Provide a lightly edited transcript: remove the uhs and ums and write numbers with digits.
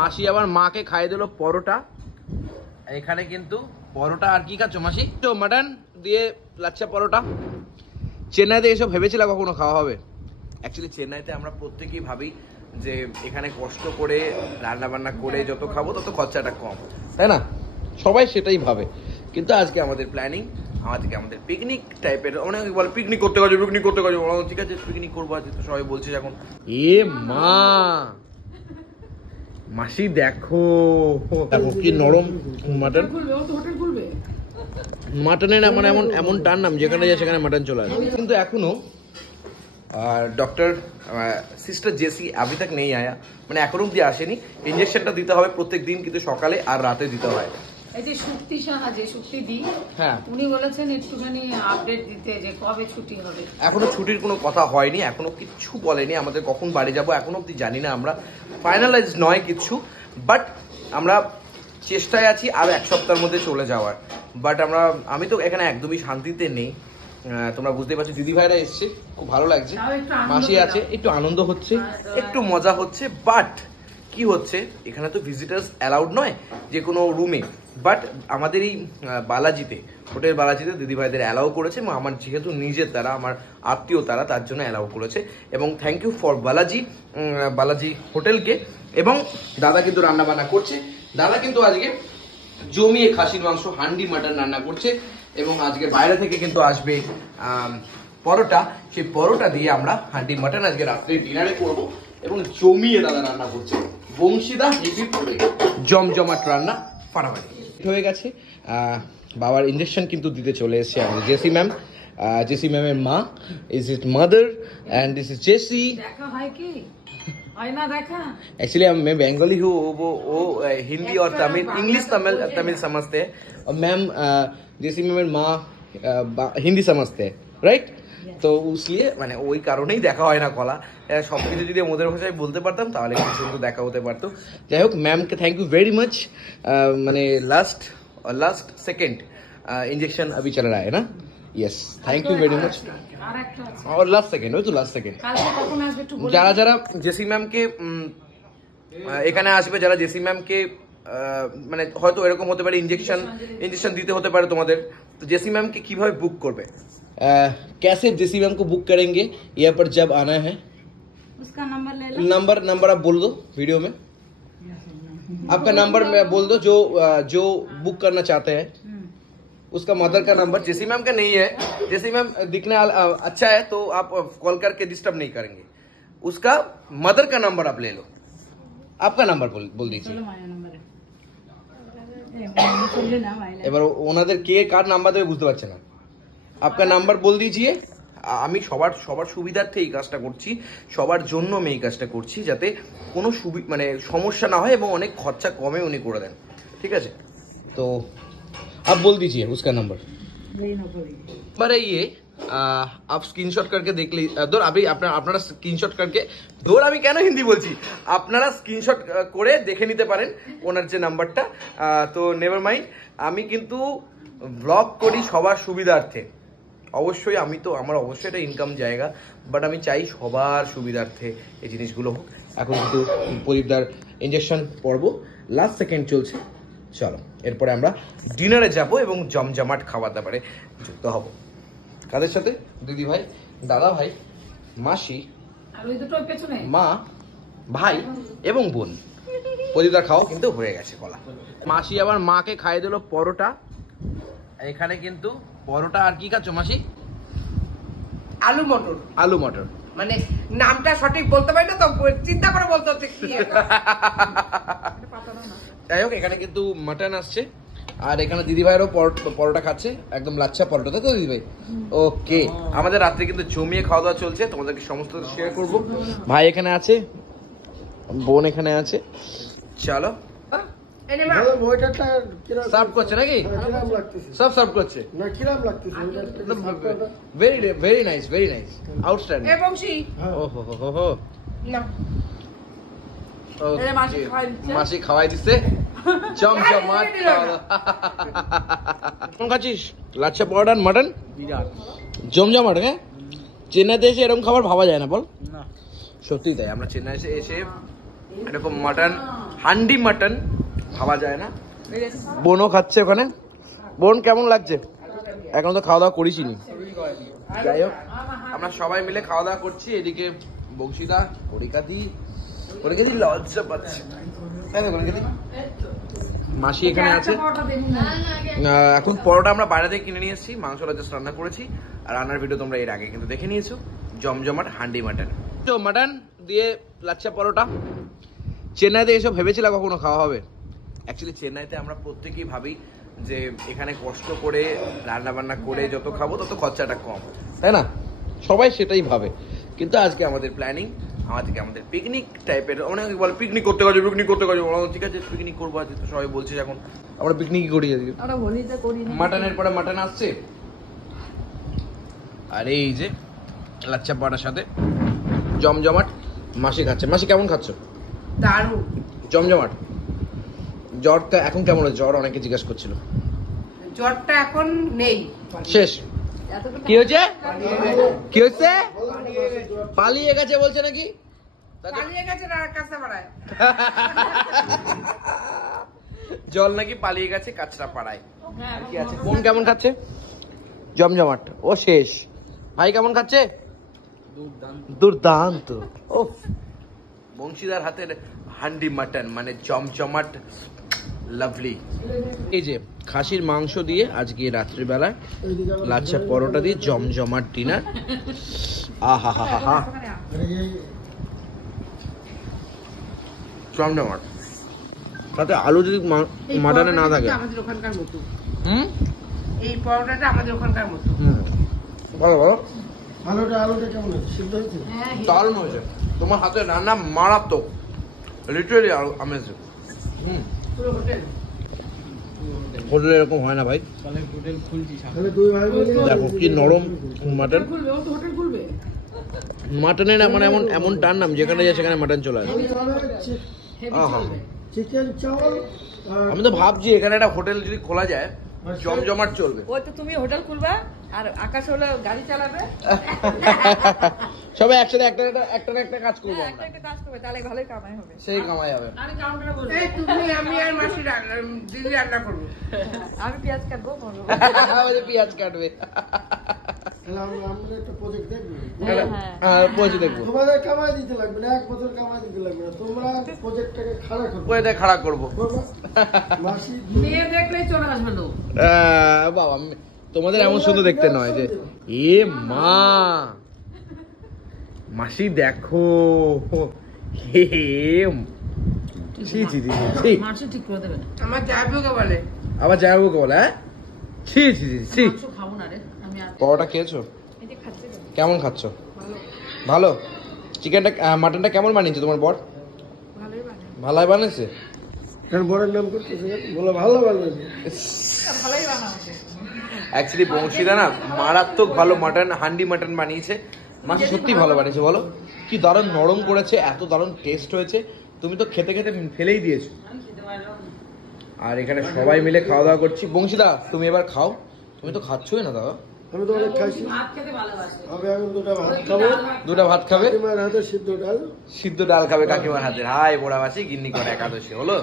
মাসি আবার মাকে খাইয়ে দিল পরোটা। এখানে কিন্তু পরোটা আর কি খাচ্ছ মাসি? তো মাটন দিয়ে লাচ্ছা পরোটা। চেন্নাইতে এসব ভেবেছিলাম কখনো খাওয়া হবে? অ্যাকচুয়ালি চেন্নাইতে আমরা প্রত্যেকেই ভাবি যে এখানে কষ্ট করে রান্না বান্না করে যত খাবো তত খরচাটা কম, তাই না? সবাই সেটাই ভাবে, কিন্তু আজকে আমাদের প্ল্যানিং, আজকে আমাদের পিকনিক টাইপের। অনেকে বলে পিকনিক করতে গেছে, পিকনিক করতে গেছে। ঠিক আছে, পিকনিক করবো আজকে, তো সবাই বলছে এখন। এ মা, মাসি দেখো দেখো কি নরম মাটন। মাটনের মানে এমন এমন টান নাম, যেখানে যায় সেখানে মাটন চলে আসে। কিন্তু এখনো डॉक्टर सिस्टर जेसी अभी तक नहीं आया, মানে এখনো অবধি আসেনি। ইনজেকশনটা দিতে হবে প্রত্যেক দিন, কিন্তু সকালে আর রাতে দিতে হয়। এই যে শক্তি সাহা, যে শক্তি দি, হ্যাঁ, উনি বলেছেন একটুখানি আপডেট দিতে যে কবে ছুটি হবে। এখনো ছুটির কোনো কথা হয়নি, এখনো কিচ্ছু বলেনি আমাদের কখন বাড়ি যাব এখনো অবধি জানি না আমরা। ফাইনালাইজ নয় কিছু, বাট আমরা চেষ্টায় আছি আর এক সপ্তাহের মধ্যে চলে যাওয়ার। বাট আমি তো এখানে একদমই শান্তিতে নেই, তোমরা বুঝতেই পারছো। দিদি ভাইরা এসছে, খুব ভালো লাগছে, মাসি আছে, একটু আনন্দ হচ্ছে, একটু মজা হচ্ছে। বাট কি হচ্ছে, এখানে তো ভিজিটার্স অ্যালাউড নয় যে কোনো রুমে। বাট আমাদের এই বালাজিতে, হোটেল বালাজিতে দিদি ভাইদের অ্যালাউ করেছে, এবং আমার যেহেতু নিজের তারা, আমার আত্মীয় তারা, তার জন্য অ্যালাউ করেছে। এবং থ্যাংক ইউ ফর বালাজি হোটেলকে। এবং দাদা কিন্তু রান্না বান্না করছে। দাদা কিন্তু আজকে জমিয়ে খাসির মাংস, হান্ডি মাটন রান্না করছে। এবং আজকে বাইরে থেকে কিন্তু আসবে পরোটা, সেই পরোটা দিয়ে আমরা হান্ডি মাটন আজকে রাত্রে ডিনারে করবো। এবং জমিয়ে দাদা রান্না করছে, বংশীদা হেভি করে জমজমাট রান্না, ফাটাফাটি হয়ে গেছে। বাবার ইঞ্জেকশন কিন্তু দিতে চলে এসেছে আমাদের জেসি ম্যাম। জেসি ম্যামের মা, is it mother and this is Jessy. দেখা হয় কি হয় না দেখা? एक्चुअली मैं बंगाली हूँ, वो हिंदी और तमिल, इंग्लिश तमिल समझते हैं। और मैम जेसी मैम माँ हिंदी समझते हैं, রাইট? তো उसलिए মানে ওই কারণেই দেখা হয় না কলা। সবকিছু যদি ওদের ভাষায় বলতে পারতাম তাহলে খুব সুন্দর দেখা হতে পারতো। যাই হোক, ম্যামকে থ্যাংক ইউ वेरी मच। মানে लास्ट सेकंड इंजेक्शन अभी चल रहा है ना? Yes, thank you very much. और लास्ट सेकंड, ওই তো লাস্ট সেকেন্ড। যারা যারা জেসি ম্যামকে এখানে আসবে, যারা জেসি ম্যামকে মানে হয়তো এরকম হতে পারে इंजेक्शन दिते होते पारे तुम्हारे, तो जेसी मैम के किभाবে बुक करबे? कैसे जेसी मैम को बुक करेंगे? यहाँ पर जब आना है उसका नंबर ले लो। नंबर आप बोल दो वीडियो में, आपका नंबर मैं बोल दो जो बुक करना चाहते हैं। उसका मदर का नंबर, जेसी मैम का नहीं है। जेसी मैम दिखने अच्छा है तो आप कॉल करके डिस्टर्ब नहीं करेंगे। उसका मदर का नंबर आप ले लो। आपका नंबर बोल दीजिए। এবার ওনাদের কে কার নাম্বার দেবে বুঝতে পারছে না। আপনার নাম্বার বল দিজিয়ে। আমি সবার সুবিধার্থে এই কাজটা করছি, সবার জন্য আমি এই কাজটা করছি, যাতে কোনো মানে সমস্যা না হয় এবং অনেক খরচা কমে উনি করে দেন। ঠিক আছে, তো आप बोल दीजिए उसका नंबर। नंबर है ये, आप स्क्रीनशॉट करके देख ली। ধর अभी আপনারা স্ক্রিনশট करके, ধর আমি কেন হিন্দি বলছি, আপনারা স্ক্রিনশট করে দেখে নিতে পারেন ওনার যে নাম্বারটা। তো নেভার মাইন্ড, আমি কিন্তু ব্লগ করি সবার সুবিধার্থে। অবশ্যই আমার অবশ্যই এটা ইনকাম জায়গা, বাট আমি চাই সবার সুবিধার্থে এই জিনিসগুলো হোক। এখন কিন্তু প্রদীপদার ইঞ্জেকশন পর্ব লাস্ট সেকেন্ড চলছে। চলো, এরপরে আমরা ডিনারে যাব এবং জমজমাট খাবার দাবারে যুক্ত হব। কাদের সাথে? দিদি ভাই, দাদা ভাই, মাসি, মা, ভাই এবং বোন। প্রদীপদার খাওয়া কিন্তু হয়ে গেছে কলা। মাসি আবার মাকে খাইয়ে দিল পরোটা। এখানে কিন্তু পরোটা আর কি খাচ্ছ মাসি? আলু মটর। মানে নামটা সঠিক বলতে পারি না তো, চিন্তা করে বলতে হচ্ছে কি। যাই হোক, এখানে কিন্তু মাটন আসছে, আর এখানে দিদি ভাইয়েরও পরোটা খাচ্ছে, একদম লাচ্ছা পরোটা, তাই তো দিদি ভাই? ওকে, আমাদের রাত্রে কিন্তু জমিয়ে খাওয়া দাওয়া চলছে, তোমাদেরকে সমস্ত শেয়ার করবো। ভাই এখানে আছে, বোন এখানে আছে। চলো, সার্ভ করছে নাকি? সব সার্ভ করছে। Very nice, outstanding. মাসি খাওয়াই দিচ্ছে জমজমাট। কোন খাচ্ছিস? লাচ্ছা পরোটা মাটন জমজমাট। হ্যাঁ, চেন্নাইতে এসে এরকম খাবার ভাবা যায় না, বল? সত্যি তাই, আমরা চেন্নাই এসে এরকম মাটন হান্ডি মাটন খাওয়া যায় না। বোনও খাচ্ছে ওখানে। বোন কেমন লাগছে? এখন তো খাওয়া দাওয়া করিসনি। যাই হোক আমরা সবাই মিলে খাওয়া দাওয়া করছি। এদিকে বংশীদা করিকাদি লজ্জা পাচ্ছে। মাসি এখানে আছে। এখন পরোটা আমরা বাইরে থেকে কিনে নিয়ে এসেছি, মাংসটা জাস্ট রান্না করেছি। আর রান্নার ভিডিও তোমরা এর আগে কিন্তু দেখে নিয়েছো। জমজমাট হান্ডি মাটন, তো মাটন দিয়ে লাচ্ছা পরোটা। চেন্নাইতে এসব ভেবেছিলাম কখনো খাওয়া হবে? অ্যাকচুয়ালি চেন্নাইতে আমরা প্রত্যেকেই ভাবি যে এখানে কষ্ট করে রান্না বান্না করে যত খাবো তত খরচাটা কম, তাই না? সবাই সেটাই ভাবে। কিন্তু আজকে আমাদের প্ল্যানিং, আমাদের পিকনিক টাইপের। অনেক বলে পিকনিক করতে গেছে, ঠিক আছে পিকনিক করবো আজকে। তো সবাই বলছে এখন আমরা পিকনিকই করি আজকে। মাটনের পরে মাটন আসছে। আর এই যে লাচ্ছা পরোটার সাথে জমজমাট মাসি খাচ্ছে। মাসি কেমন খাচ্ছ? দারুণ জমজমাট। জ্বরটা এখন কেমন? জ্বর অনেকে জিজ্ঞাসা করছিল। জ্বরটা এখন নেই, শেষ। কি হয়েছে? কি হয়েছে? পালিয়ে গেছে বলছে নাকি? পালিয়ে গেছে না কাঁচা পাড়ায়। জল নাকি পালিয়ে গেছে কাঁচরা পাড়ায়। আর কি আছে? কোন কেমন খাচ্ছে? জমজমাট। ও শেষ। ভাই কেমন খাচ্ছে? দুর্দান্ত। ও বংশীদার হাতের হান্ডি মাটন মানে জমজমাট, লাভলি। এই যে খাসির মাংস দিয়ে আজকে রাত্রিবেলা লাচ্ছা পরোটা দিয়ে জমজমাট ডিনার। আহা হা হা। জমজমাট। তাতে আলু যদি মাটনে না থাকে। আমাদের ওখানকার মতো। এই পরোটাটা আমাদের ওখানকার মতো। ভালো ভালো। আলুটা কেমন আছে? সিদ্ধ হয়েছে? দারুণ হয়েছে। তোমার হাতে রান্না মারাত্মক, লিটারালি অ্যামেজিং। পুরো হোটেল। হোটেলে এরকম হয় না ভাই। দেখো কি নরম মাটন। মাটনের মানে এমন টান নাম, যেখানে যায় সেখানে মাটন চলে আসে। চিকেন চাওয়াল। আমি তো ভাবছি এখানে একটা হোটেল যদি খোলা যায় জমজমাট চলবে। ওই তো তুমি হোটেল খুলবা আর আকাশ হলো গাড়ি চালাবে, সবাই একসাথে একটা না একটা কাজ করবো আমরা। একটা কাজ করবে, তাহলে ভালোই কামাই হবে। সেই কামাই হবে। আমি কাউন্টারে বলবো, এই তুমি আমি আর মাসি দিদি রান্না করবো। আমি পেঁয়াজ কাটবো, বলবো পেঁয়াজ কাটবে। আমরা একটা প্রজেক্ট দেখবো। পৌঁছে দেখবো। তোমাদের কামাই দিতে লাগবে না, 1 বছর কামাই দিতে লাগবে না। তোমরা প্রজেক্টটাকে খাড়া করবে। ওইটা খাড়া করবো। মাসি মেয়ে দেখলেই চলে আসবে লোক। বাবা তোমাদের এমন সুন্দর দেখতে নয় যে এ মা মাসি দেখো। মাংস ঠিক করে দেবে না। আমার যাইবুকে বলে। আবার যাবো কে বলে? হ্যাঁ ছি ছি ছি। মাংস খাবো না রে আমি। আর পরোটা খেয়েছো? এই যে খাচ্ছি তো। কেমন খাচ্ছ? ভালো। চিকেনটা মাটনটা কেমন বানিয়েছে তোমার বর? ভালোই বানায়। ভালোই বানিয়েছে। কারণ বড়ের নাম করতেছে বলো ভালো বানাবে। ভালোই বানাচ্ছে। অ্যাকচুয়ালি বংশীদা না মারাত্মক ভালো মাটন, হান্ডি মাটন বানিয়েছে। মাসি সত্যি ভালো বানিয়েছে। বলো কি দারুণ নরম করেছে, এত দারুণ টেস্ট হয়েছে। তুমি তো খেতে খেতে ফেলেই দিয়েছো। আর এখানে সবাই মিলে খাওয়া দাওয়া করছি। বংশীদা তুমি এবার খাও, তুমি তো খাচ্ছই না দাদা। আমি তো অনেক খাইছি। ভাত খেতে ভালোবাসে। আমি এখন 2টা ভাত খাবো। 2টা ভাত খাবে? কাকিমার হাতে সিদ্ধ ডাল। সিদ্ধ ডাল খাবে কাকিমার হাতের। হাই বোড়াবাসী গিন্নি করে একাদশী হলো।